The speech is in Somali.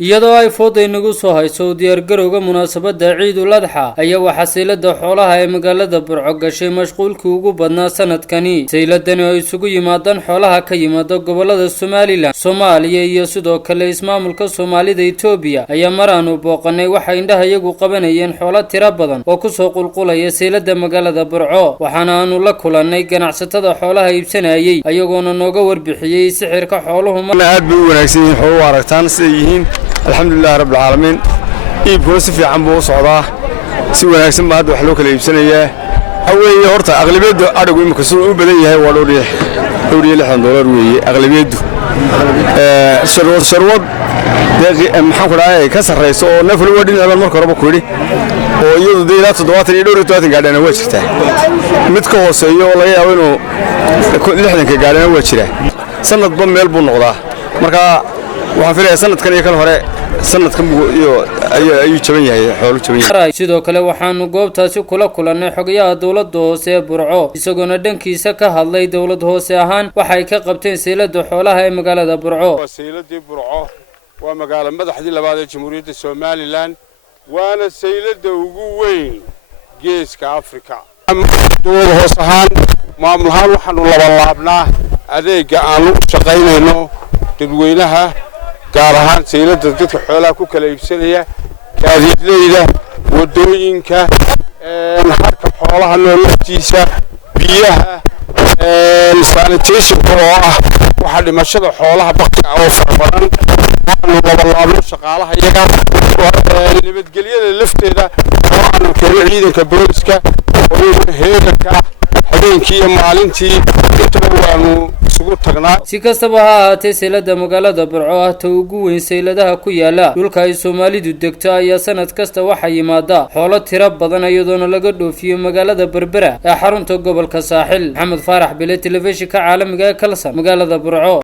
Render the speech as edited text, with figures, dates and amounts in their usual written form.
iyadoo ay fooday nagu soo hayso diyaargarowga munaasabada Ciidul Adha ayaa waxa seylada xoolaha ee magaalada Burco gashay mashquulkii ugu badnaa sanadkani seyladani oo isugu yimaadaan xoolaha ka yimaada gobolada Somaliland Soomaaliya iyo sidoo kale ismaamulka Soomaalida Itoobiya ayaa maraan u booqanay waxa indhaha iyagu qabanayeen xoolo tiro badan oo ku soo qulqulaya seylada magaalada Burco waxaana aanu la kulanay ganacsatada xoolaha iibsanayay ayagoona nooga warbixiyay sixirka xooluhu aad bay u wanaagsan yihiin xoolo aragtaan sida yihiin الحمد لله رب العالمين إيبكو سفي عم بوصعدا سوى ناكسن ما هذا وحلو كله يبسنيه أول هرتا أغلبية أرجو مكسور بديه هاي ولوري $100 وي أغلبية شروط محمد عاي كسر رئيس أو نفل ودين أمر مركب بكوري ويوض ديلات صدوات يدور تواتين قاعدين وجهته متكو سيء والله يعونو لحنا كقاعدين وجهته سنة ضم يلبون نقطة مركا وحفرة سنة كان يكون هراء سنة كم أي شبيه حول شبيه. sidoo kale waxaanu goobtaasi kula kulanay xogayaha dawladda hoose ee Burco isagoo dhankiisa ka hadlay dawladda hoose ahaan waxay ka qabteen seylada xoolaha ee magaalada Burco. seylada Burco waa magaalo madaxdii labaad ee Jamhuuriyadda Somaliland waana seylada ugu weyn geeska Afrika. dawladda hoose ahaan maamulahaan waxaanu laabnaa adeega aanu shaqaynayno dadweynaha gaar ahaan seylada dadka xoolaha ku kala iibsanaya gaadiidleyda wadooyinka harka xoolaha noloshiisa biyaha sanitation oo ah waxa dhimashada xoolaha baqtiga oo farabadan waxaanu laabno shaqaalaha iyaga nabadgelyada lafteeda oo aanu keenay ciidanka booliska oo heerka habeenkii iyo maalintii inta waanu si kastaba ha ahaatee seylada magaalada Burco ah ta ugu weyn seyladaha ku yaala dhulka ay Soomaalidu degto ayaa sanad kasta waxa yimaada xoolo tiro badan iyadoo laga dhoofiyo magaalada Berbera ee xarunta gobolka Saaxil. Maxamed Faarax Bile, telefishinka caalamiga ee Kalsan, magaalada Burco.